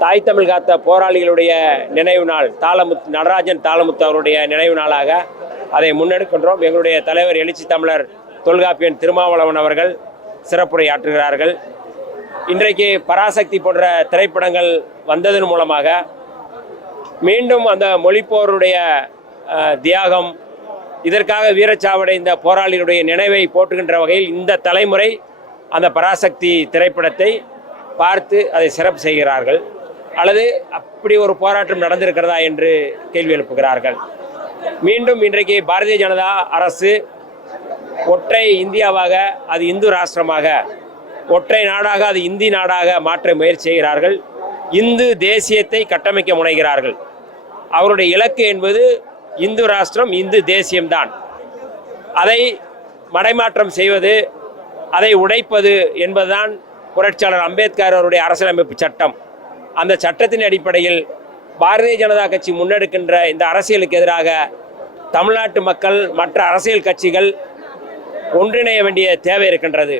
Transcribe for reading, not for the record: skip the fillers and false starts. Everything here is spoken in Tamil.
தாய் தமிழ் காத்த போராளிகளுடைய நினைவு நாள் நடராஜன் தாளமுத்து அவருடைய நினைவு நாளாக அதை முன்னெடுக்கின்றோம். எங்களுடைய தலைவர் எழுச்சி தமிழர் தொல்காப்பியன் திருமாவளவன் அவர்கள் சிறப்புரையாற்றுகிறார்கள். இன்றைக்கு பராசக்தி போன்ற திரைப்படங்கள் வந்ததன் மூலமாக மீண்டும் அந்த மொழிப்போருடைய தியாகம், இதற்காக வீரச்சாவடைந்த போராளிகளுடைய நினைவை போற்றுகின்ற வகையில் இந்த தலைமுறை அந்த பராசக்தி திரைப்படத்தை பார்த்து அதை சிறப்பு செய்கிறார்கள். அல்லது அப்படி ஒரு போராட்டம் நடந்திருக்கிறதா என்று கேள்வி எழுப்புகிறார்கள். மீண்டும் இன்றைக்கு பாரதிய ஜனதா அரசு ஒற்றை இந்தியாவாக, அது இந்து ராஷ்டிரமாக, ஒற்றை நாடாக, அது இந்தி நாடாக மாற்ற முயற்சி செய்கிறார்கள். இந்து தேசியத்தை கட்டமைக்க முனைகிறார்கள். அவருடைய இலக்கு என்பது இந்து ராஷ்டிரம், இந்து தேசியம்தான். அதை மடைமாற்றம் செய்வது, அதை உடைப்பது என்பதுதான் புரட்சியாளர் அம்பேத்கர் அவருடைய அரசியலமைப்பு சட்டம். அந்த சட்டத்தின் அடிப்படையில் பாரதிய ஜனதா கட்சி முன்னெடுக்கின்ற இந்த அரசியலுக்கு எதிராக தமிழ்நாட்டு மக்கள், மற்ற அரசியல் கட்சிகள் ஒன்றிணைய வேண்டிய தேவை இருக்கின்றது.